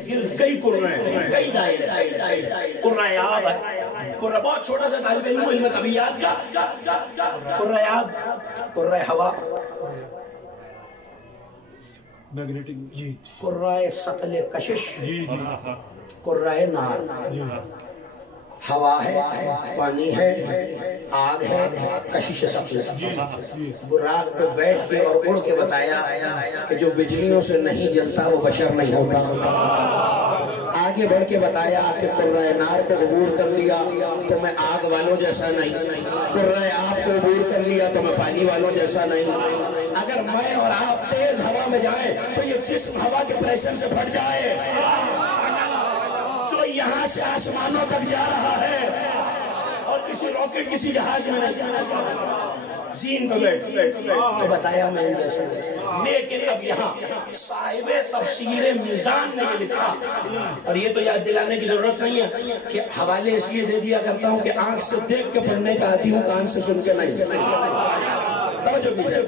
کئی قرآن کئی دائرے قرآن آب ہے، قرآن بہت چھوٹا سا طالب علم علم طبیعیات کا، قرآن آب، قرآن ہوا، قرآن ثقل کشش، قرآن نار، ہوا ہے، پانی ہے، آگ ہے، کشش ثقل۔ براق پہ بیٹھ کے اور اڑ کے بتایا کہ جو بجلیوں سے نہیں جلتا وہ بشر نہیں ہوتا۔ آگے بڑھ کے بتایا کہ قرآن نار کو عبور کر لیا تو میں آگ والوں جیسا نہیں، قرآن آب کو عبور کر لیا تو میں پانی والوں جیسا نہیں۔ اگر میں اور آپ تیز ہوا میں جائیں تو یہ جسم ہوا کے پریشر سے پھٹ جائے، جو یہاں سے آسمانوں تک جا رہا ہے اور کسی راکٹ کسی جہاز میں نہیں، زین پہ بیٹھ تو بتایا میں جیسا۔ لیکن اب یہاں صاحب تفسیر میزان نے یہ لکھا، اور یہ تو یاد دلانے کی ضرورت نہیں ہے کہ حوالے اس لیے دے دیا کرتا ہوں کہ آنکھ سے دیکھ کے پڑھنے کا آتی ہوں، کان سے سن کے نہیں۔ توجہ کیجئے،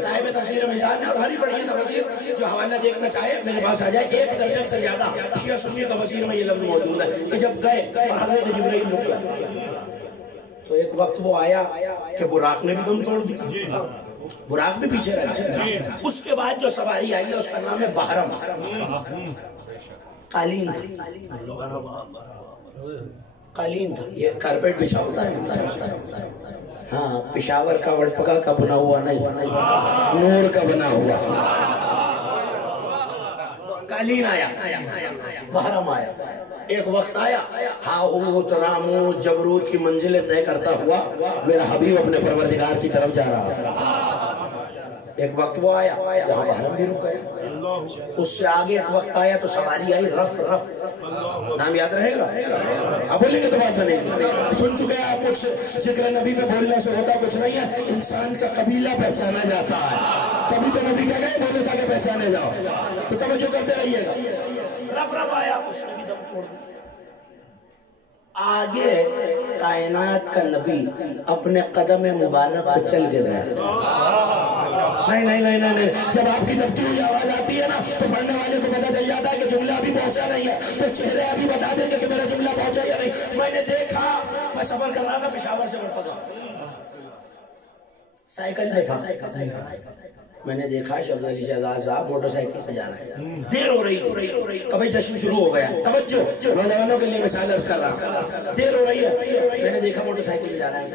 صاحب تفسیر میزان ہے، اور ہری بڑی تفسیر جو حوالہ دیکھنا چاہے میرے پاس آ جائے۔ ایک درجن سے زیادہ شیعہ سنی تفسیر میں یہ لفظ موجود ہے کہ جب گئے اور حضرت جبرائیل رک گئے تو ایک وقت وہ آیا کہ براق نے بھی دم توڑ دی، براق بھی پیچھے رہا۔ اس کے بعد جو سواری آئی ہے اس کا نام ہے بحرم، قالین تھا، قالین تھا، یہ کارپیٹ بچھا ہوتا ہے، ہاں، پشاور کا وڑپکا کا بنا ہوا نہیں، نور کا بنا ہوا۔ قالین آیا، بحرم آیا، ایک وقت آیا ہاؤت راموت جبروت کی منزلیں طے کرتا ہوا میرا حبیب اپنے پروردگار کی طرف جا رہا تھا۔ ایک وقت وہ آیا جہاں بحرم بھی رک گیا، اس سے آگے ایک وقت آیا تو سواری آئی رف رف، نام یاد رہے گا؟ اب بولیں گے تو بات بنے گی، سن چکے ہیں آپ کچھ، ذکر نبی میں بولنے سے ہوتا کچھ نہیں ہے، انسان کا قبیلہ پہچانا جاتا ہے، تبھی تو نبی کہہ گئے بولے تاکہ پہچانے جاؤ، تو توجہ کرتے رہیے گا۔ رف رف آیا، اس نے بھی دم توڑ دیا۔ آگے کائنات کا نبی اپنے قدم مبارک پہ چل کے گیا۔ نہیں نہیں نہیں نہیں، جب آپ کی دبتی ہوئی آواز آتی ہے نا تو پڑھنے والے کو پتہ چل جاتا ہے کہ جملہ ابھی پہنچا نہیں ہے، تو چہرے ابھی بتا دیں گے کہ میرا جملہ پہنچا یا نہیں۔ میں نے دیکھا، میں سفر کر رہا تھا پشاور سے مرتضیٰ، سائیکل پہ تھا، میں نے دیکھا شبز علی شہزاد صاحب موٹر سائیکل پہ جا رہے ہیں، دیر ہو رہی تھی، کبھی جشن شروع ہو گیا، توجہ نوجوانوں کے لیے مثال عرض کر رہا، دیر ہو رہی ہے، میں نے دیکھا موٹر سائیکل پہ جا رہے ہیں،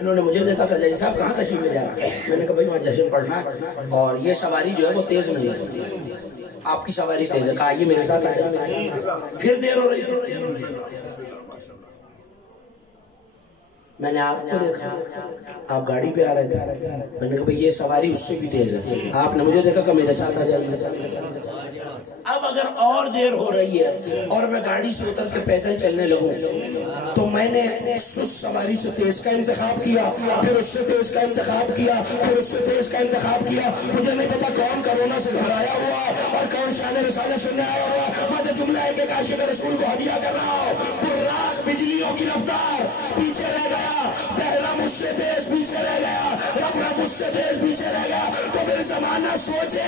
انہوں نے مجھے دیکھا کہ جی صاحب کہاں تشریف لے جا رہا ہے؟ میں نے کہا بھائی وہاں جشن پڑھنا ہے اور یہ سواری جو ہے وہ تیز نہیں ہے، آپ کی سواری تیز ہے، کہا یہ میرے ساتھ آ جائے، پھر دیر ہو رہی تھی، میں نے آپ کو دیکھا، آپ گاڑی پہ آ رہے تھے، میں نے کہا بھئی یہ سواری اس سے بھی تیز ہے، آپ نے مجھے دیکھا کہ میرے ساتھ آ جائیے۔ اب اگر اور دیر ہو رہی ہے اور میں گاڑی سے اتر کے پیدل چلنے لگوں تو میں نے سست سواری سے تیز کا انتخاب کیا، پھر اس سے تیز کا انتخاب کیا، پھر اس سے تیز کا انتخاب کیا، مجھے نہیں پتا کون کرونا سے گھبرایا ہوا اور کون شان رسالہ سننے آیا ہوا، میں تو جملہ ایک عاشق رسول کو ہدیہ کر رہا ہوں۔ براق بجلیوں کی رفتار پیچھے رہ گیا، بحرم مجھ سے تیز پیچھے رہ گیا، رب مجھ سے تیز پیچھے رہ گیا، تو پھر زمانہ سوچے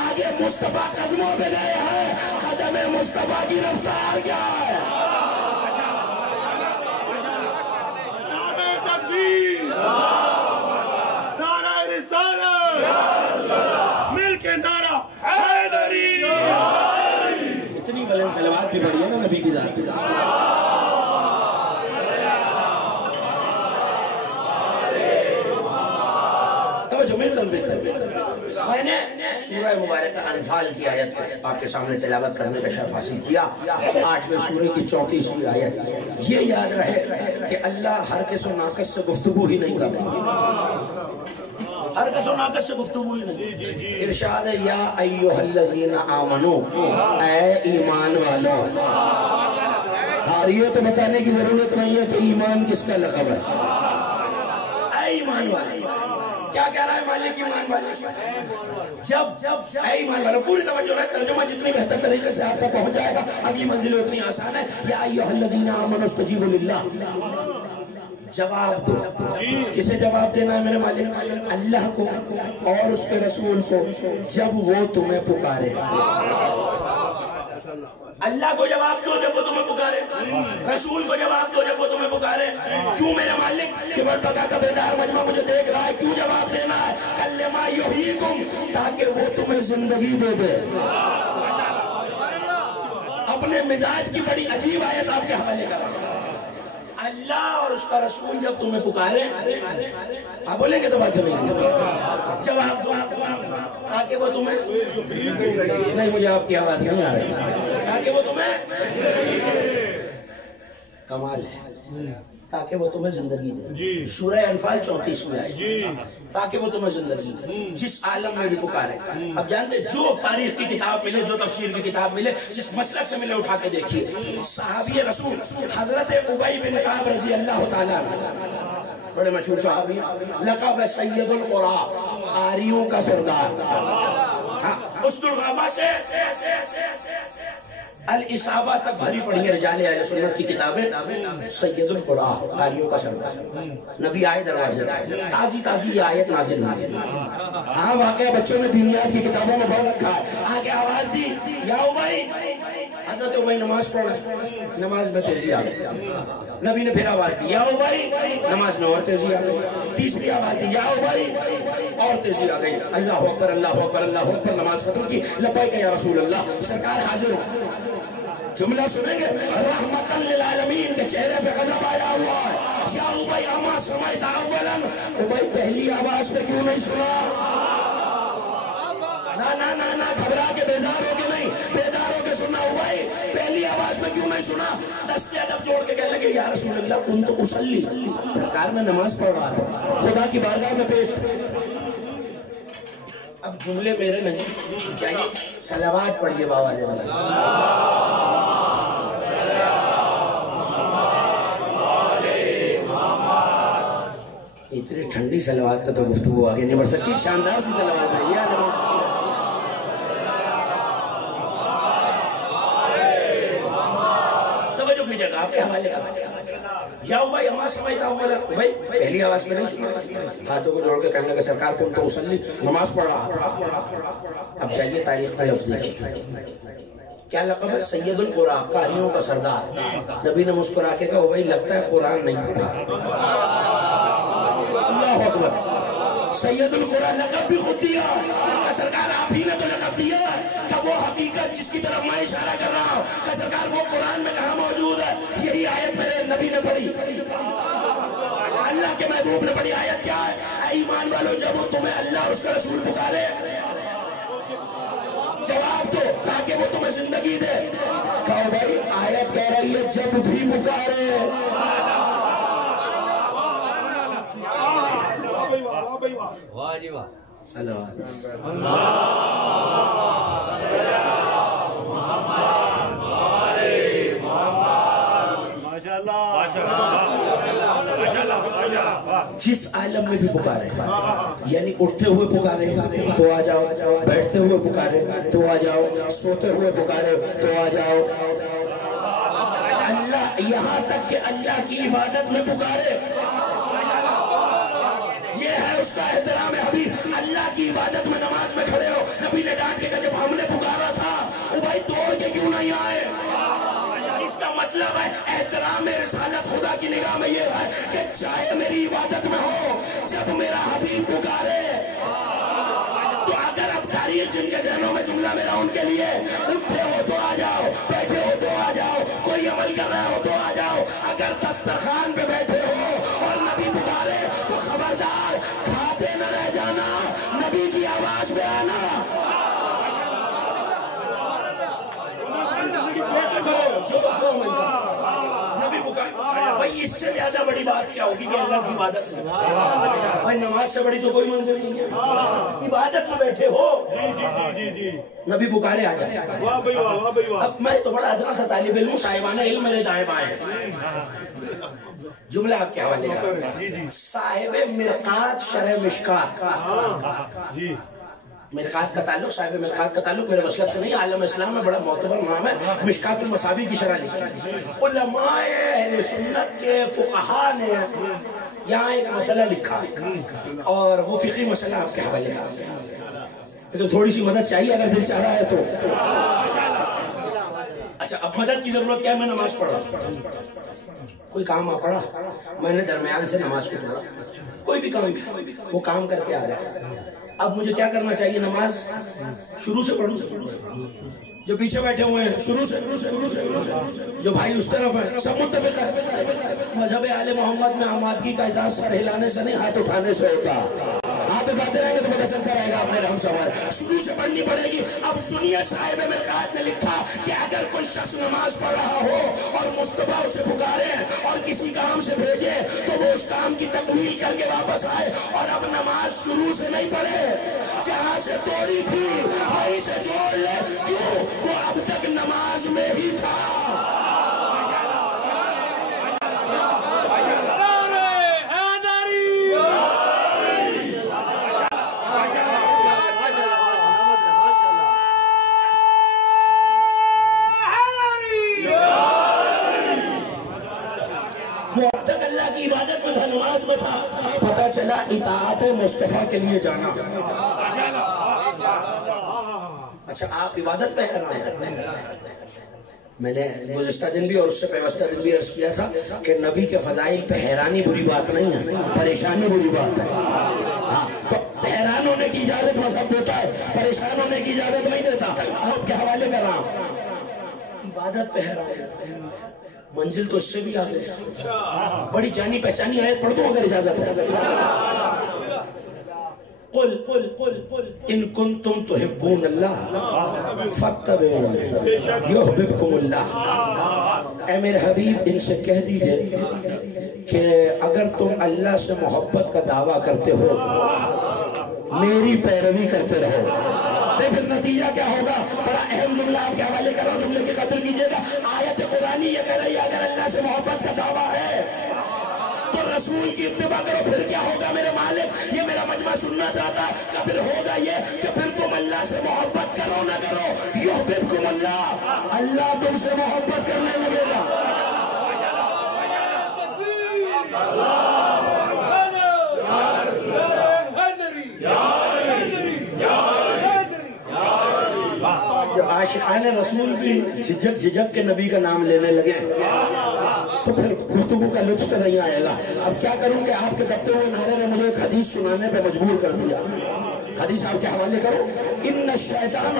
آگے مصطفیٰ قدموں پہ گئے ہیں، قدم مصطفیٰ کی رفتار کیا ہے؟ نعرہ تکبیر، نعرہ رسالت، مل کے نعرہ حیدری، اتنی بلند صلوات بھی بڑی ہے نا نبی کی ذات پہ۔ میں نے سورہ مبارکہ انفال کی آیت آپ کے سامنے تلاوت کرنے کا شرف حاصل کیا، 8ویں سورہ کی 34ویں آیت۔ یہ یاد رہے کہ اللہ ہر کس و ناقص سے گفتگو ہی نہیں کر رہا، ہر کس و ناقص سے گفتگو ہی نہیں۔ ارشاد ہے یا ایھا الذین آمنو، اے ایمان والوں۔ اور یہ تو بتانے کی ضرورت نہیں ہے کہ ایمان کس کا لقب ہے، اے ایمان والے۔ کیا کہہ رہا ہے مالک ایمان والے؟ جب اے ایمان والے، پوری توجہ رہے، ترجمہ جتنی بہتر طریقے سے آپ تک پہنچ جائے گا، اب یہ منزل اتنی آسان ہے۔ یا ایھا الذین آمنوا استجیبوا للہ، جواب دو، کسے جواب دینا ہے میرے مالک؟ اللہ کو اور اس کے رسول کو جب وہ تمہیں پکارے۔ اللہ کو جواب دو جب وہ تمہیں پکارے، رسول کو جواب دو جب وہ تمہیں پکارے. کیوں میرے مالک کبر پگا کا بیدار مجمع مجھے دیکھ رہا ہے، کیوں جواب دینا ہے؟ کلما یحییکم، تاکہ وہ تمہیں زندگی دے دے. اپنے مزاج کی بڑی عجیب آیت آپ کے حوالے کر رہا ہے. اللہ اور اس کا رسول جب تمہیں پکارے، آپ بولیں گے تو بات کریں گے، جواب دو تاکہ وہ تمہیں، نہیں مجھے آپ کی آواز نہیں آ رہی، تاکہ وہ تمہیں، کمال ہے، تاکہ وہ تمہیں زندگی دے. سورہ انفال 34 میں آئی، تاکہ وہ تمہیں زندگی دے جس عالم میں بھی پکارے. اب جانتے جو تاریخ کی کتاب ملے، جو تفسیر کی کتاب ملے، جس مسلک سے ملے اٹھا کے دیکھیے. صحابی رسول حضرت ابی بن کعب رضی اللہ تعالیٰ بڑے مشہور صحابی، لقب سید القرآ، قاریوں کا سردار. اسد الغابہ سے الاصابہ تک بھری پڑھی ہے رجال اہل سنت کی کتابیں. سید القرآ، قاریوں کا سردار. نبی آئے دروازے، تازی تازی یہ آیت نازل ہوئی. ہاں واقعہ بچوں نے دینیات کی کتابوں میں پڑھ رکھا ہے. آگے آواز دی، یا ابی. حضرت ابی نماز پڑھ رہے، نماز میں تیزی آ گئی. نبی نے پھر آواز دی، یا ابی. نماز میں اور تیزی آ گئی. تیسری آواز دی، یا ابی، اور تیزی آ گئی. اللہ اکبر اللہ اکبر اللہ اکبر. نماز ختم کی. لبیک یا رسول اللہ. سرکار حاضر ہو. جملہ سنیں گے، رحمتاً للعالمین کے چہرے پہ غضب آیا ہوا ہے. یا ابی اما سمعت اولا. ابی پہلی آواز پہ کیوں نہیں سنا؟ نا گھبرا کے بیدار ہو کے نہیں، بیدار ہو کے سننا. ابی پہلی آواز پہ کیوں نہیں سنا؟ دستے ادب جوڑ کے کہنے لگے، یا رسول اللہ کنت اصلی. سرکار میں نماز پڑھ رہا تھا، خدا کی بارگاہ میں پیش. اب جملے میرے نہیں چاہیے، صلوات پڑھیے بابا جی. اتنی ٹھنڈی صلوات پہ تو گفتگو آگے نہیں بڑھ سکتی. شاندار سی صلوات ہے یہ. توجہ کیجئے گا آپ کے حوالے کا. یا ابی اما سمعت اولا. ابی پہلی آواز میں نہیں سنا. ہاتھوں کو جوڑ کے کہنے لگا، سرکار کن تو اصلی، نماز پڑھ رہا. اب جائیے تاریخ کا لفظ دیکھیں. کیا لقب ہے؟ سید القرآ، قاریوں کا سردار. نبی نے مسکرا کے کہا، ابی لگتا ہے قرآن نہیں پڑھا. اللہ اکبر. سید القرآن لقب بھی خود دیا. سرکار آپ ہی نے تو لقب دیا کہ وہ حقیقت جس کی طرف میں اشارہ کر رہا ہوں کہ سرکار وہ قرآن میں کہاں موجود ہے. یہی آیت میرے نبی نے پڑھی، اللہ کے محبوب نے پڑھی. آیت کیا ہے؟ اے ایمان والو جب تمہیں اللہ اور اس کا رسول پکارے جواب دو تاکہ وہ تمہیں زندگی دے. کہو بھائی آیت کہہ رہی ہے جب بھی پکارے. واہ جی واہ. جس عالم میں بھی پکارے، یعنی اٹھتے ہوئے پکارے تو آ جاؤ، بیٹھتے ہوئے پکارے تو آ جاؤ، سوتے ہوئے پکارے تو آ جاؤ. اللہ یہاں تک کہ اللہ کی عبادت میں پکارے، یہ ہے اس کا احترام حبیب. اللہ کی عبادت میں نماز میں کھڑے ہو. نبی نے ڈانٹ کے کہا جب ہم نے پکارا تھا ابی توڑ کے کیوں نہیں آئے؟ اس کا مطلب ہے احترام رسالت خدا کی نگاہ میں یہ ہے کہ چاہے میری عبادت میں ہو، جب میرا حبیب پکارے. تو اگر اب تاریخ جن کے ذہنوں میں جملہ میرا ان کے لیے، اٹھے ہو تو آ جاؤ، بیٹھے ہو تو آ جاؤ، کوئی عمل کر رہا ہو تو آ جاؤ. اگر دسترخوان پہ بیٹھے ہو اور نبی پکارے تو خبردار کھاتے نہ رہ جانا، نبی کی آواز میں آنا. نبی پکار بھائی، اس سے زیادہ بڑی بات کیا ہوگی کہ اللہ کی عبادت میں. بھائی نماز سے بڑی تو کوئی منزل نہیں ہے. عبادت میں بیٹھے ہو، نبی پکارے آ جائے. اب میں تو بڑا ادنا سا طالب علم، صاحبانہ علم میرے دائیں بائیں. جملہ آپ کے حوالے کا. صاحب مرقات شرح مشکات. مرقات کا تعلق، صاحب مرقات کا تعلق میرے مسلک سے نہیں، عالم اسلام میں بڑا معتبر نام ہے. مشکات المصابیح کی شرح لکھی. علماء اہل سنت کے فقہا نے یہاں ایک مسئلہ لکھا اور وہ فقہی مسئلہ آپ کے حوالے کا. لیکن تھوڑی سی مدد چاہیے اگر دل چاہ رہا ہے تو. اچھا اب مدد کی ضرورت کیا ہے؟ میں نماز پڑھ رہا ہوں، کوئی کام آ پڑا، میں نے درمیان سے نماز کو پڑھا، کوئی بھی کام وہ کام کر کے آ گیا، اب مجھے کیا کرنا چاہیے؟ نماز شروع سے پڑھوں؟ جو پیچھے بیٹھے ہوئے ہیں شروع سے، جو بھائی اس طرف ہیں سب متفق ہیں مذہب آل محمد میں آمادگی کا اظہار سر ہلانے سے نہیں ہاتھ اٹھانے سے ہوتا، ہاتھ اٹھاتے رہیں گے تو پتہ چلتا رہے گا آپ میرے ہم سوال، شروع سے پڑھنی پڑے گی۔ اب سنیے صاحب مرقات نے لکھا کہ اگر کوئی شخص نماز پڑھ رہا ہو اور مصطفیٰ اسے پکارے اور کسی کام سے بھیجے تو وہ اس کام کی تکمیل کر کے واپس آئے اور اب نماز شروع سے نہیں پڑھے، جہاں سے توڑی تھی وہیں سے جوڑ لے، کیوں؟ وہ اب تک نماز میں ہی تھا۔ وہ اب تک اللہ کی عبادت میں تھا، نماز میں تھا، پتہ چلا اطاعت مصطفیٰ کے لیے جانا۔ اچھا آپ عبادت پہ کر رہے ہیں، میں نے گزشتہ دن بھی اور اس سے پیوستہ دن بھی عرض کیا تھا کہ نبی کے فضائل پہ حیرانی بری بات نہیں ہے، پریشانی بری بات ہے۔ ہاں تو حیران ہونے کی اجازت مذہب دیتا ہے، پریشان ہونے کی اجازت نہیں دیتا۔ آپ کے حوالے کر رہا ہوں، عبادت پہ حیران، منزل تو اس سے بھی آگے، بڑی جانی پہچانی آیت پڑھ دوں اگر اجازت ہے۔ قل قل قل قل ان کنتم تحبون اللہ فاتبعونی یحببکم اللہ۔ اے میرے حبیب ان سے کہہ دیجئے کہ اگر تم اللہ سے محبت کا دعویٰ کرتے ہو میری پیروی کرتے رہو، تو پھر نتیجہ کیا ہوگا؟ بڑا اہم جملہ آپ کے حوالے کر رہا ہوں، جملے کی قدر کیجئے گا۔ آیت قرآنی یہ کہہ رہی ہے اگر اللہ سے محبت کا دعویٰ ہے تو رسول کی اتباع کرو، پھر کیا ہوگا میرے مالک؟ یہ میرا مجمع سننا چاہتا ہے کہ پھر ہوگا یہ کہ پھر تم اللہ سے محبت کرو نہ کرو، یحببکم اللہ، اللہ تم سے محبت کرنے لگے گا۔ جب عاشقان رسول بھی جھجک کے نبی کا نام لینے لگے تو پھر گفتگو کا لطف نہیں آئے گا۔ اب کیا کروں کہ آپ کے دبتے ہوئے نعرے نے مجھے ایک حدیث سنانے پہ مجبور کر دیا، حدیث آپ کے حوالے کرو۔ ان الشیطان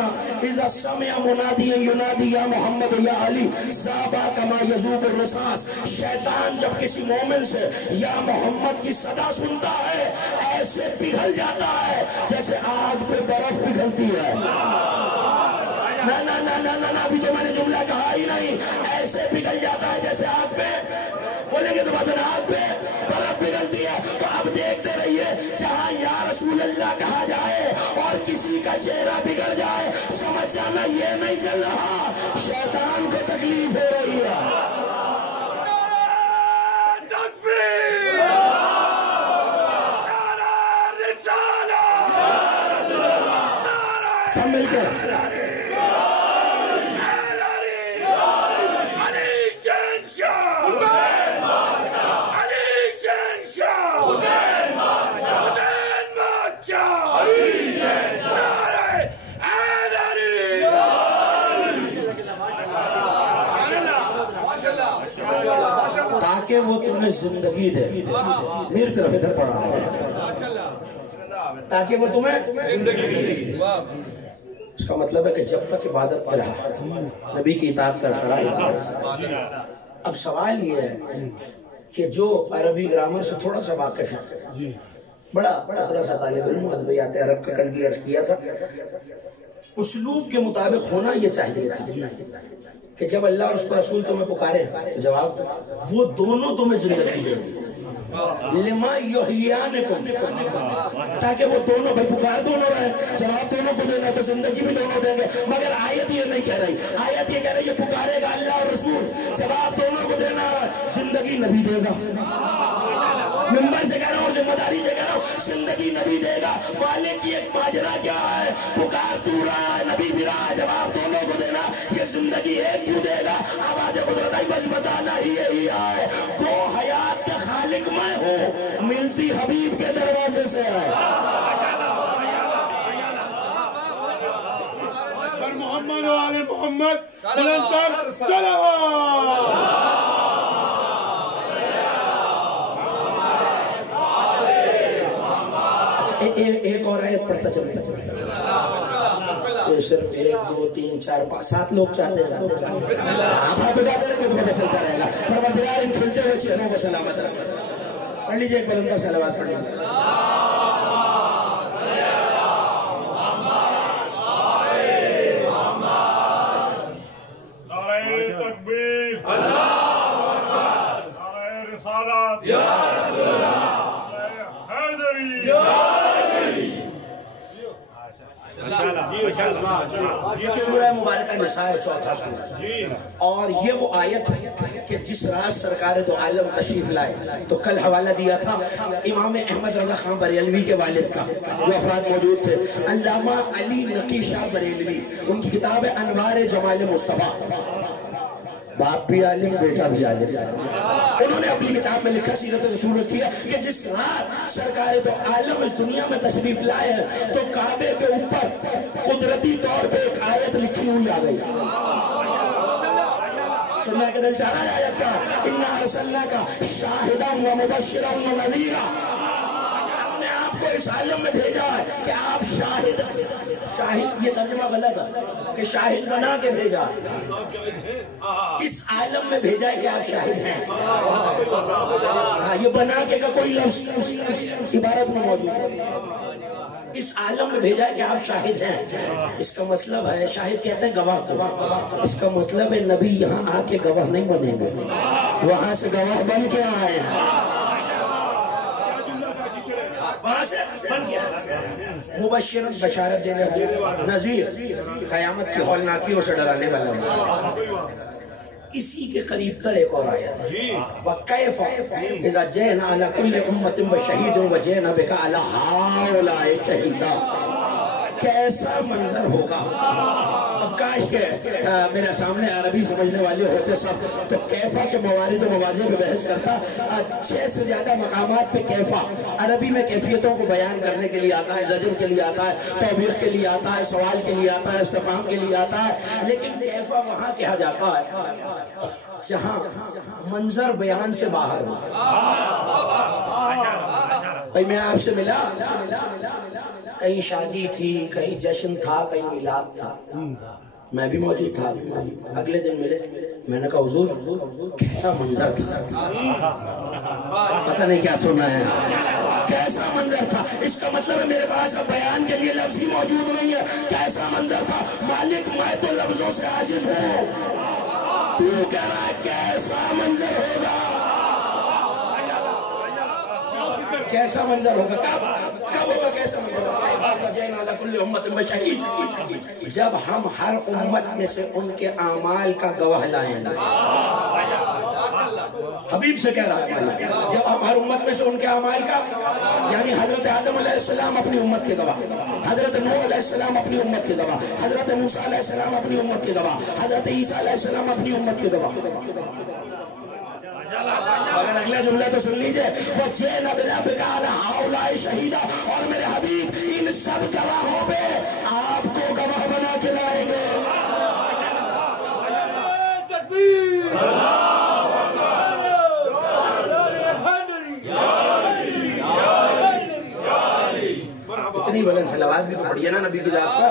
اذا سمع منادیا ینادی یا محمد یا علی ذابا کما یذوب الرصاص، شیطان جب کسی مومن سے یا محمد کی صدا سنتا ہے ایسے پگھل جاتا ہے جیسے آگ پہ برف پگھلتی ہے۔ نہ ابھی تو میں نے جملہ کہا ہی نہیں، ایسے پگھل جاتا ہے جیسے آگ پہ، بولیں گے تو بعد میں آگ پہ برف پگھلتی ہے۔ تو اب دیکھتے رہیے جہاں یا رسول اللہ کہا جائے اور کسی کا چہرہ بگڑ جائے سمجھ جانا یہ نہیں چل رہا، شیطان کو تکلیف ہو رہی ہے۔ سب مل کے تاکہ وہ تمہیں زندگی دے، میری طرف ادھر پڑھ رہا ہے، تاکہ وہ تمہیں زندگی دے۔ اس کا مطلب ہے کہ جب تک عبادت پر رہا نبی کی اطاعت کرتا رہا عبادت۔ اب سوال یہ ہے کہ جو عربی گرامر سے تھوڑا سا واقف ہے، بڑا سا طالب علم ادبیات عرب کا کل بھی عرض کیا تھا، اسلوب کے مطابق ہونا یہ چاہیے تھا کہ جب اللہ اور اس کو رسول تمہیں پکارے جواب وہ دونوں تمہیں زندگی دیں، لما یحییانکم، تاکہ وہ دونوں بھائی پکار دونوں رہے، جواب دونوں کو دینا تو زندگی بھی دونوں دیں گے۔ مگر آیت یہ نہیں کہہ رہی، آیت یہ کہہ رہی ہے پکارے گا اللہ اور رسول، جواب دونوں کو دینا، زندگی نبی دے گا۔ ممبر سے کہہ رہا ہوں اور ذمہ داری سے کہہ رہا ہوں، زندگی نبی دے گا۔ مالک کی ایک ماجرا کیا ہے؟ پکار تو رہا ہے، نبی بھی رہا ہے، جواب دونوں کو دینا، یہ زندگی ایک کیوں دے گا؟ آواز قدرت آئی بس بتانا ہی یہی ہے، دو حیات کے خالق میں ہوں، ملتی حبیب کے دروازے سے ہے۔ محمد و آل محمد بلندتر صلوات. ایک اور آیت پڑھتا چلتا یہ صرف 1 2 3 4 5 7 لوگ چاہتے ہیں آپ ہاتھ اٹھاتے رہیں گے پتہ چلتا رہے گا. پروردگار ان کھلتے ہوئے چہروں کو سلامت رکھے. پڑھ لیجئے ایک بلندر صلوات پڑھ لیجئے. نعرہ تکبیر. اللہ اکبر. نعرہ رسالت. یا رسول اللہ. نعرہ حیدری. یا سورہ مبارکہ نساء 4 سورہ اور یہ وہ آیت ہے کہ جس رات سرکار دو عالم تشریف لائے تو کل حوالہ دیا تھا امام احمد رضا خان بریلوی کے والد کا جو افراد موجود تھے علامہ علی نقی شاہ بریلوی. ان کی کتاب ہے انوار جمال مصطفیٰ. باپ بھی عالم بیٹا بھی عالم. انہوں نے اپنی کتاب میں لکھا سیرت رسول کیا کہ جس رات سرکار دو عالم اس دنیا میں تشریف لائے تو کعبے کے اوپر قدرتی طور پہ ایک آیت لکھی ہوئی آ گئی. سننا کہ دل چاہ رہا ہے آیت کا اِنَّا أَرْسَلْنَاكَ شَاهِدًا وَمُبَشِّرًا وَنَذِيرًا. ہم نے آپ کو اس عالم میں بھیجا ہے کہ آپ شاہد. شاہد یہ ترجمہ غلط ہے کہ شاہد بنا کے بھیجا. اس عالم میں بھیجا ہے کہ آپ شاہد ہیں. یہ بنا کے کا کوئی لفظ عبارت میں موجود ہے. اس عالم میں بھیجا ہے کہ آپ شاہد ہیں. اس کا مطلب ہے شاہد کہتے ہیں گواہ. اس کا مطلب ہے نبی یہاں آ کے گواہ نہیں بنیں گے وہاں سے گواہ بن کے آئے ہیں. وہاں سے بن کے مبشر بشارت دینے والا نذیر قیامت کی ہولناکیوں سے ڈرانے والا. اسی کے قریب تر ایک اور آیت ہے وَكَيْفَ إِذَا جِئْنَا عَلَى كُلِّ أُمَّةٍ بِشَهِيدٍ وَجِئْنَا بِكَ عَلَى هَؤُلَاءِ شَهِيدًا. کیسا منظر ہوگا. اب کاش کہ میرے سامنے عربی سمجھنے والے ہوتے سب تو کیفا کے موارد و مواضع پہ بحث کرتا. 6 سے زیادہ مقامات پہ کیفا عربی میں کیفیتوں کو بیان کرنے کے لیے آتا ہے, زجر کے لیے آتا ہے, توبیخ کے لیے آتا ہے, سوال کے لیے آتا ہے, استفہام کے لیے آتا ہے. لیکن کیفا وہاں کہا جاتا ہے جہاں منظر بیان سے باہر ہو. بھئی میں آپ سے ملا, کہیں شادی تھی, کہیں جشن تھا, کہیں میلاد تھا, میں بھی موجود تھا. اگلے دن ملے, میں نے کہا حضور کیسا منظر تھا. پتہ نہیں کیا سنا ہے, کیسا منظر تھا. اس کا مطلب ہے میرے پاس اب بیان کے لیے لفظ ہی موجود نہیں ہے. کیسا منظر تھا. مالک میں تو لفظوں سے عاجز ہوں, تو کہہ رہا ہے کیسا منظر ہوگا. کیسا منظر ہوگا. کب ہوگا کیسا منظر ہوگا. جب ہم ہر امت میں سے ان کے اعمال کا گواہ لائیں گے. حبیب سے کہہ رہا ہے جب ہم ہر امت میں سے ان کے اعمال کا, یعنی حضرت آدم علیہ السلام اپنی امت کے گواہ, حضرت نوح علیہ السلام اپنی امت کے گواہ, حضرت موسیٰ علیہ السلام اپنی امت کے گواہ, حضرت عیسیٰ علیہ السلام اپنی امت کے گواہ. اگر اگلا جملہ تو سن لیجئے وَجِئْنَا بِرَبِّكَ عَلَى هَؤُلَاءِ شَهِيدًا. اور میرے حبیب ان سب گواہوں پہ آپ کو گواہ بنا کے لائیں گے. تکبیر. اتنی بلند صلوات بھی تو پڑھیے نا نبی کی ذات پر.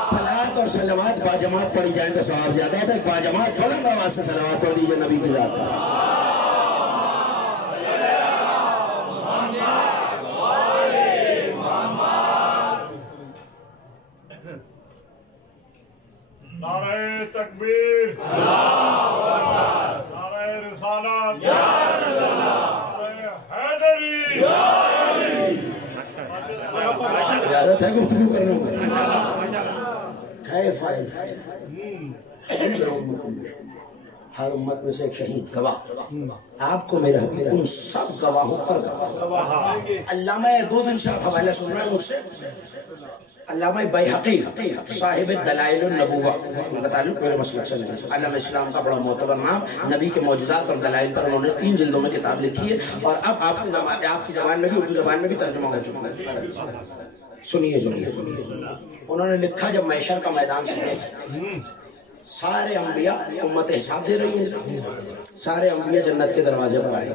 صلوات اور صلوات باجماعت پڑھی جائیں تو ثواب زیادہ ہوتا ہے. باجماعت بلند آواز سے صلوات پڑھ دیجئے نبی کی ذات پر. نعرہ تکبیر. نعرہ رسالت. نعرہ حیدری. اجازت ہے گفتگو کرنے کو. ہر امت میں سے ایک شہید گواہ. آپ کو میرے حبیب ان سب گواہوں پر گواہ. علامہ 2 دن سے آپ حوالہ سن رہے ہیں مجھ سے. علامہ بیہقی صاحب دلائل النبوہ, ان کا تعلق میرے مسلک سے نہیں. علامہ اسلام کا بڑا معتبر نام. نبی کے معجزات اور دلائل پر انہوں نے 3 جلدوں میں کتاب لکھی ہے اور اب آپ کی زبان میں بھی اردو زبان میں بھی ترجمہ ہو چکا ہے. سنیے انہوں نے لکھا جب محشر کا میدان سنے سارے انبیاء امت حساب دے رہی ہیں، سارے انبیاء جنت کے دروازے پر آئے.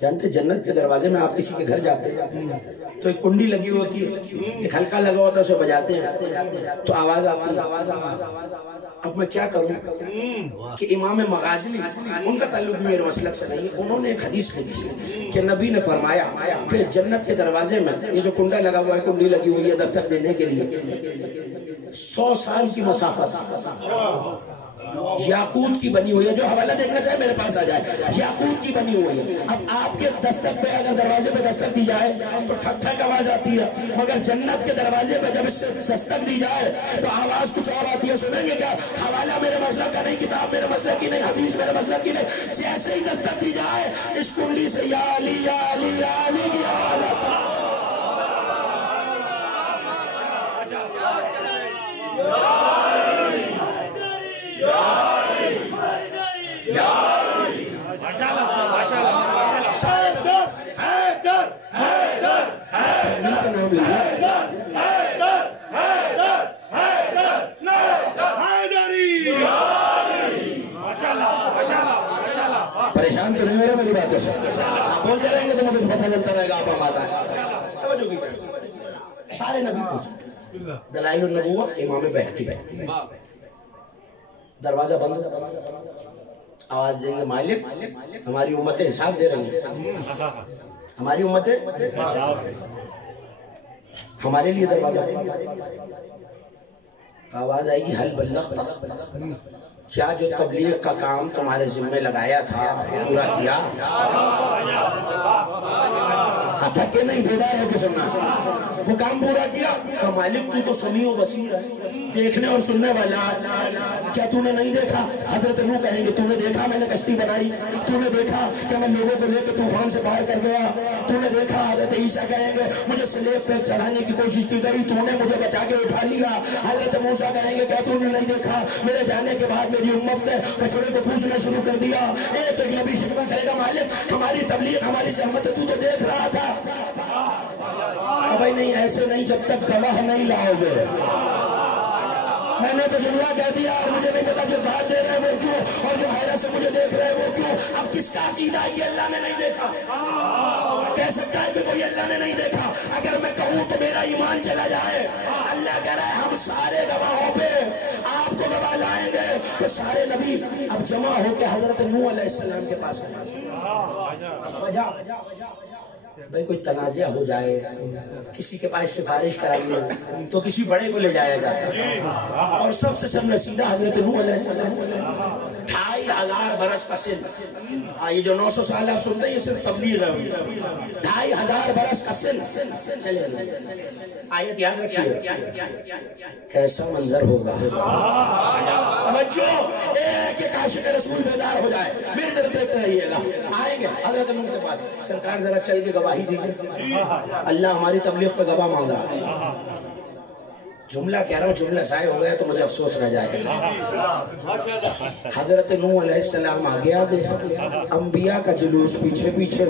جانتے جنت کے دروازے میں آپ کسی کے گھر جاتے ہیں تو ایک کنڈی لگی ہوتی ہے، ایک ہلکا لگا ہوتا ہے، اسے بجاتے ہیں تو آواز آتی ہے. اب میں کیا کروں کہ امام مغازلی ان کا تعلق بھی میرے مسلک سے نہیں، انہوں نے ایک حدیث لکھی کہ نبی نے فرمایا کہ جنت کے دروازے میں یہ جو کنڈا لگا ہوا ہے، کنڈی لگی ہوئی ہے دستک دینے کے لیے، 100 سال کی مسافت یاقوت کی بنی ہوئی ہے. جو حوالہ دیکھنا چاہے میرے پاس آ جائے، یاقوت کی بنی ہوئی ہے. اب آپ کے دستک پہ اگر دروازے پہ دستک دی جائے تو ٹھک ٹھک آواز آتی ہے، مگر جنت کے دروازے پہ جب اس سے دستک دی جائے تو آواز کچھ اور آتی ہے. سنیں گے کیا؟ حوالہ میرے مسلک کا نہیں، کتاب میرے مسلک کی نہیں، حدیث میرے مسلک کی نہیں. جیسے ہی دستک دی جائے اس کنڈی سے یا علی یا علی یا علی کی آواز آتی ہے. پریشان تو نہیں ہو رہے میری باتوں سے؟ آپ بولتے رہیں گے تو مجھے پتہ چلتا رہے گا آپ ہم آتا ہے. توجہ کیجئے. سارے نبی پوچھو دلائل النبوہ امام بہقی دروازہ بند، آواز دیں گے مالک ہماری امتیں حساب دے رہی ہیں، ہماری امتیں ہمارے لیے دروازہ. آواز آئے گی حل بلغت، کیا جو تبلیغ کا کام تمہارے ذمہ لگایا تھا پورا کیا؟ تھکے نہیں، بیدار ہو کے سننا، وہ کام پورا کیا؟ کہ مالک تو سمیع و بصیر ہے، دیکھنے اور سننے والا. کیا تو نے نہیں دیکھا؟ حضرت نوح کہیں گے تو نے دیکھا میں نے کشتی بنائی، تو نے دیکھا کہ میں لوگوں کو لے کے طوفان سے باہر کر گیا، تو نے دیکھا؟ حضرت عیسیٰ کہیں گے مجھے سلیب پہ چڑھانے کی کوشش کی گئی، تو نے مجھے بچا کے اٹھا لیا. حضرت موسیٰ کہیں گے کیا تو نے نہیں دیکھا میرے جانے کے بعد میری امت نے بچڑے کو پوچھنا شروع کر دیا. ایک نبی شکوہ کرے گا مالک ہماری تبلیغ ہماری زحمت تو دیکھ رہا تھا. بھائی نہیں، ایسے نہیں، جب تک گواہ نہیں لاؤ گے. میں نے تو جملہ کہہ دیا اور مجھے نہیں پتا جو بات دے رہے ہیں وہ کیوں، اور جو حیرت سے مجھے دیکھ رہے ہیں وہ کیوں. اب کس کا عقیدہ ہے کہ اللہ نے نہیں دیکھا؟ کہہ سکتا ہے کہ کوئی اللہ نے نہیں دیکھا؟ اگر میں کہوں تو میرا ایمان چلا جائے. اللہ کہہ رہا ہے ہم سارے گواہوں پہ آپ کو گواہ لائیں گے. تو سارے نبی اب جمع ہو کے حضرت نوح علیہ السلام کے پاس بھائی کوئی تنازع ہو جائے، کسی کے پاس سفارش کرائیے تو کسی بڑے کو لے جایا جاتا. اور سب سے سرنسیدہ حضرت نوح علیہ السلام 2500 برس کا سن. یہ جو 900 سال آپ سنتے ہیں یہ صرف تبلیغ ہے. 2500 برس کا سن. چلے آیت یاد رکھیے کیسا منظر ہوگا. توجہ، ایک ایک عاشق رسول بیدار ہو جائے، میرے طرف دیکھتے رہیے گا. آئیں گے حضرت نوح کے پاس، سرکار ذرا چل کے گواہی دیجیے، اللہ ہماری تبلیغ پہ گواہ مانگ رہا ہے. جملہ کہہ رہا ہوں، جملہ ضائع ہو گیا تو مجھے افسوس رہ جائے گا. حضرت نوح علیہ السلام آ گیا، انبیاء کا جلوس پیچھے پیچھے.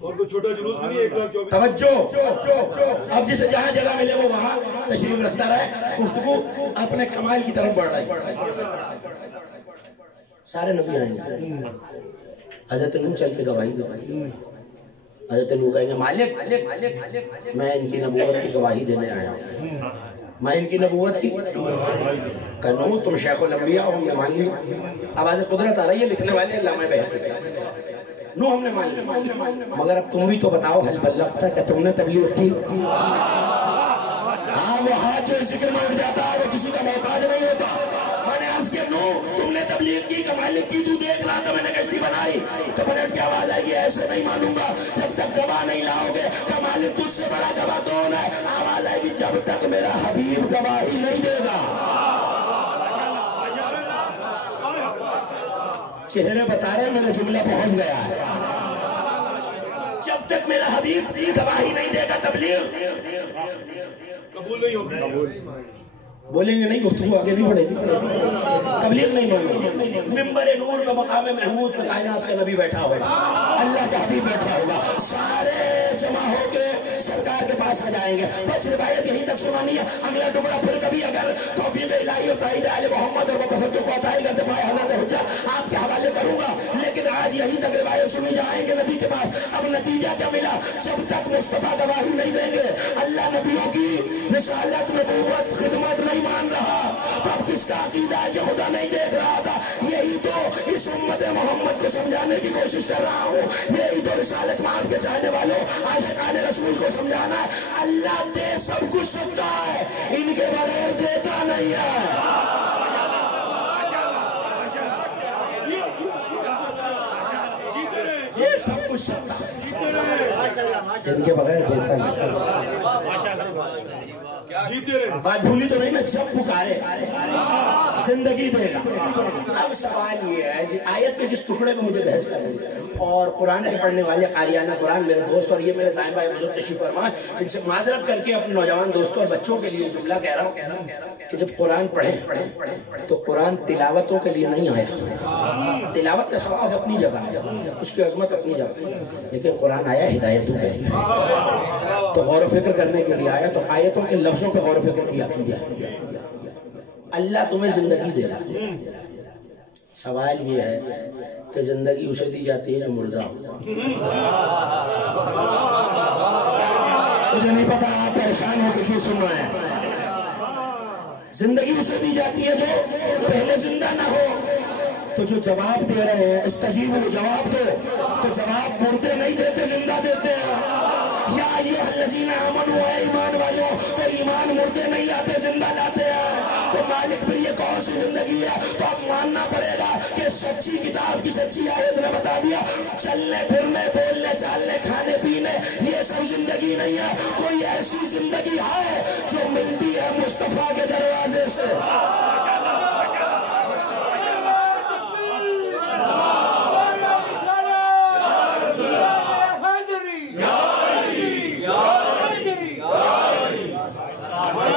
اور کوئی چھوٹا جلوس بھی نہیں. 1,24,000 توجہ، اب جسے جہاں جگہ ملے وہ وہاں تشریف رکھتا رہے. گفتگو اپنے کمال کی طرف بڑھ رہی ہے. سارے نبی آئیں گے، حضرت نوح چل کے گواہی دے. حضرت نوح کہیں گے مالک میں ان کی نبوت کی گواہی دینے آیا ہوں، میں ان کی نبوت کی. کہ نوح تم شیخ الانبیاء ہو، ہم نے مان لی. اب حضرت قدرت آ رہی ہے لکھنے والے علامہ بہقی. نوح ہم نے مان لی، مگر اب تم بھی تو بتاؤ حل بلغت کہ تم نے تبلیغ کی. ہاں وہ ہاتھ جو ذکر میں اٹھ جاتا ہے وہ کسی کا محتاج نہیں ہوتا. میں نے عرض کیا نوح تم نے تبلیغ کی، کمالک کی، تو دیکھ رہا تھا میں نے کشتی بنائی. تو پلٹ کی آواز آئے گی ایسے نہیں مانوں گا جب تک گواہ نہیں لاؤ گے. کمالک تجھ سے بڑا گواہ کون ہے؟ آواز آئے گی جب تک میرا حبیب گواہی نہیں دے گا. چہرے بتا رہے میرا جملہ پہنچ گیا ہے. جب تک میرا حبیب گواہی نہیں دے گا تبلیغ قبول نہیں ہوگی. بولیں گے نہیں گفتگو آگے نہیں بڑھے گی، تبلیغ نہیں مانگے. ممبر نور پہ مقام محمود پہ کائنات کا نبی بیٹھا ہوگا، اللہ کا حبیب بیٹھا ہوگا، سارے جمع ہو کے سرکار کے پاس آ جائیں گے. بس روایت یہیں تک سنانی ہے، اگلا ٹکڑا پھر کبھی اگر توفیق الہی اور تائید آل محمد اور تصدق و عطائی کا دفاع حضرت حجت آپ کے حوالے کروں گا. لیکن آج یہیں تک روایت سنی جائیں گے نبی کے پاس. اب نتیجہ کیا ملا؟ جب تک مصطفیٰ گواہی نہیں دیں گے اللہ نبیوں کی رسالت نبوت خدمت نہیں مان رہا، تو اب کس کا عقیدہ ہے کہ خدا نہیں دیکھ رہا تھا؟ یہی تو اس امت محمد کو سمجھانے کی کوشش کر رہا ہوں، یہی تو رسالت مان کے چاہنے والوں عاشقان رسول کو سمجھانا ہے. اللہ دے سب کچھ سکتا ہے، ان کے بغیر دیتا نہیں ہے. یہ سب کچھ سکتا ہے، ان کے بغیر دیتا نہیں. بات بھولی تو نہیں نا؟ جب پکارے زندگی دے گا. اب سوال یہ ہے، آیت کے جس ٹکڑے میں مجھے بحث کرنی ہے، اور قرآن کے پڑھنے والے قاریانہ قرآن میرے دوست اور یہ میرے دائیں بائیں بزرگ تشریف فرما، ان سے معذرت کر کے اپنے نوجوان دوستوں اور بچوں کے لیے جملہ کہہ رہا ہوں کہ جب قرآن پڑھیں تو قرآن تلاوتوں کے لیے نہیں آیا. تلاوت کا ثواب اپنی جگہ ہے، اس کی عظمت اپنی جگہ ہے، لیکن قرآن آیا ہدایتوں کے لیے، تو غور و فکر کرنے کے لیے آیا. تو آیتوں کے لفظوں پہ غور و فکر کیا کیجیے. اللہ تمہیں زندگی دے رہا. سوال یہ ہے کہ زندگی اسے دی جاتی ہے جو مردہ ہو. مجھے نہیں پتا آپ پریشان ہو کے کیوں سن رہے ہیں. زندگی اسے دی جاتی ہے جو پہلے زندہ نہ ہو. تو جو جواب دے رہے ہیں استجیبوا جواب دو، تو جواب مردے نہیں دیتے، زندہ دیتے ہیں. یا ایھا الذین آمنوا، اے ایمان والوں، تو ایمان مردے نہیں لاتے، زندہ لاتے ہیں. تو مالک پھر یہ کون سی زندگی ہے؟ تو اب ماننا پڑے گا کہ سچی کتاب کی سچی آیت نے بتا دیا چلنے پھرنے بولنے چالنے کھانے پینے یہ سب زندگی نہیں ہے. کوئی ایسی زندگی ہے جو ملتی ہے مصطفیٰ کے دروازے سے.